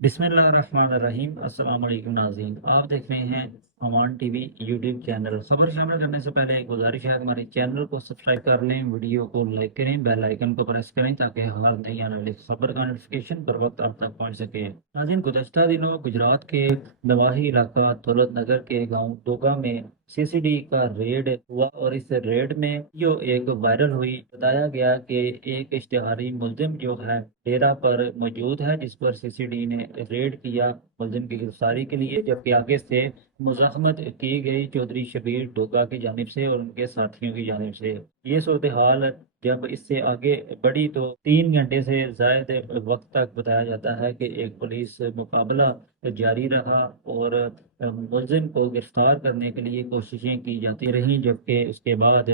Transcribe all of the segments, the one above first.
बिस्मिल्लाहिर्रहमानिर्रहीम। अस्सलाम वालेकुम नाज़रीन, आप देख रहे हैं अमान टीवी यूट्यूब चैनल। खबर शामिल करने से पहले एक गुजारिश है कि हमारे चैनल को सब्सक्राइब कर लें, वीडियो को लाइक करें, बेल आइकन को प्रेस करें ताकि हर नई आने वाली खबर का नोटिफिकेशन बर वक्त आप तक पहुंच सके। नाज़रीन, गुज़श्ता दिनों गुजरात के नवाही इलाका दौलत नगर के गांव डोगा में सीसीडी का रेड हुआ और इस रेड में जो एक वायरल हुई, बताया गया कि एक इश्तिहारी मुल्जिम जो है डेरा पर मौजूद है, जिस पर सीसीडी ने रेड किया मुल्जिम की गिरफ्तारी के लिए, जबकि आगे से मुज़ाहमत की गई चौधरी शबीर डोगा की जानिब से और उनके साथियों की जानिब से। ये सूरत हाल जब इससे आगे बढ़ी तो 3 घंटे से ज़ायद वक्त तक बताया जाता है कि एक पुलिस मुकाबला जारी रहा और मुलजिम को गिरफ्तार करने के लिए कोशिशें की जाती रहीं, जबकि उसके बाद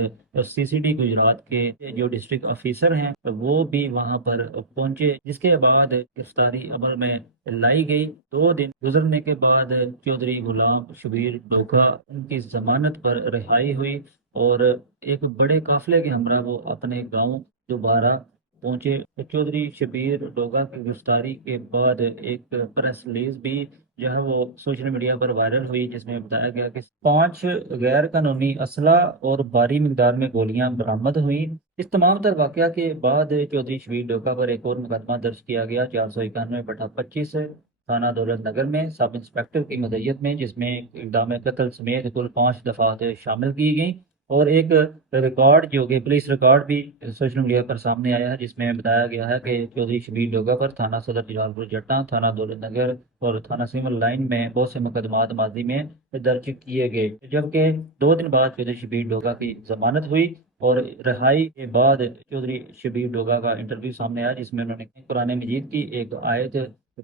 सीसीडी गुजरात के जो डिस्ट्रिक्ट ऑफिसर हैं वो भी वहां पर पहुंचे, जिसके बाद गिरफ्तारी अमल में लाई गई। 2 दिन गुजरने के बाद चौधरी गुलाम शबीर डोका उनकी जमानत पर रिहाई हुई और एक बड़े काफिले के हमरा वो अपने गांव दोबारा पहुंचे। चौधरी शबीर डोगा की गिरफ्तारी के बाद एक प्रेस रिलीज भी जो है वो सोशल मीडिया पर वायरल हुई, जिसमें बताया गया कि 5 गैर कानूनी असला और भारी मिकदार में गोलियां बरामद हुई। इस तमाम तर वाकया के बाद चौधरी शबीर डोका पर एक और मुकदमा दर्ज किया गया 491/25 थाना दौलत नगर में सब इंस्पेक्टर की मदयत में, जिसमें इक़दाम कत्ल समेत कुल 5 दफात शामिल की गई। और एक रिकॉर्ड जो कि पुलिस रिकॉर्ड भी सोशल मीडिया पर सामने आया है, जिसमें बताया गया है कि चौधरी शबीर डोगा पर थाना सदर जलालपुर जट्टा, थाना दौलत नगर और थाना सिमल लाइन में बहुत से मुकदमात माजी में दर्ज किए गए। जबकि 2 दिन बाद चौधरी शबीर डोगा की जमानत हुई और रिहाई के बाद चौधरी शबीर डोगा का इंटरव्यू सामने आया, जिसमें उन्होंने कुरान मजीद की एक आयत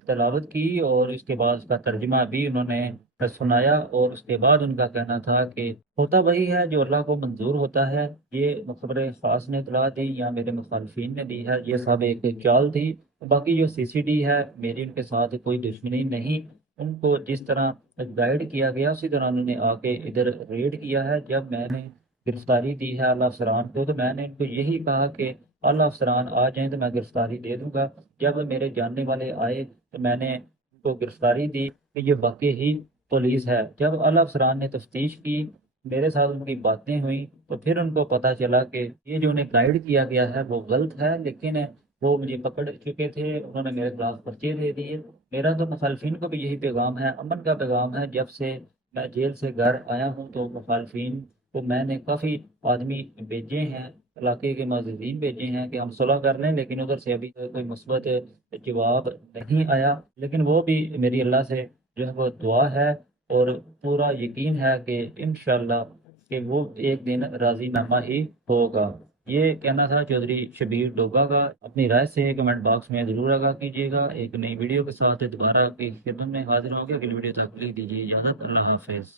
तलावत की और उसके बाद उसका तर्जमा भी उन्होंने सुनाया। और उसके बाद उनका कहना था कि होता वही है जो अल्लाह को मंजूर होता है। ये खबर खास ने इतला दी या मेरे मुखालफिन ने दी है, ये सब एक चाल थी। बाकी जो सीसीडी है, मेरी उनके साथ कोई दुश्मनी नहीं। उनको जिस तरह गाइड किया गया उसी तरह उन्होंने आके इधर रेड किया है। जब मैंने गिरफ्तारी दी है आला अफसरान को, तो मैंने इनको यही कहा कि आला अफसरान आ जाएं तो मैं गिरफ्तारी दे दूंगा। जब मेरे जानने वाले आए तो मैंने उनको गिरफ्तारी दी कि ये वाकई ही पुलिस है। जब आला अफसरान ने तफ्तीश की, मेरे साथ उनकी बातें हुई, तो फिर उनको पता चला कि ये जो उन्हें गाइड किया गया है वो गलत है, लेकिन वो मुझे पकड़ चुके थे, उन्होंने मेरे खिलाफ पर्चे दे दिए। मेरा तो मुखालफिन को भी यही पैगाम है, अमन का पैगाम है। जब से मैं जेल से घर आया हूँ तो मुखालफिन को मैंने काफ़ी आदमी भेजे हैं, इलाके के मौजूदीन भेजे हैं कि हम सुलह कर लें, लेकिन उधर से अभी तक कोई मुस्बत जवाब नहीं आया। लेकिन वो भी मेरी अल्लाह से जो है वो दुआ है और पूरा यकीन है कि इंशाल्लाह कि वो एक दिन राजीनामा ही होगा। ये कहना था चौधरी शबीर डोगा का। अपनी राय से कमेंट बॉक्स में ज़रूर आगाह कीजिएगा। एक नई वीडियो के साथ दोबारा आपकी खिदमत में हाजिर होंगे। अगली वीडियो तक के लिए दीजिए इजाज़त। अल्लाह हाफिज़।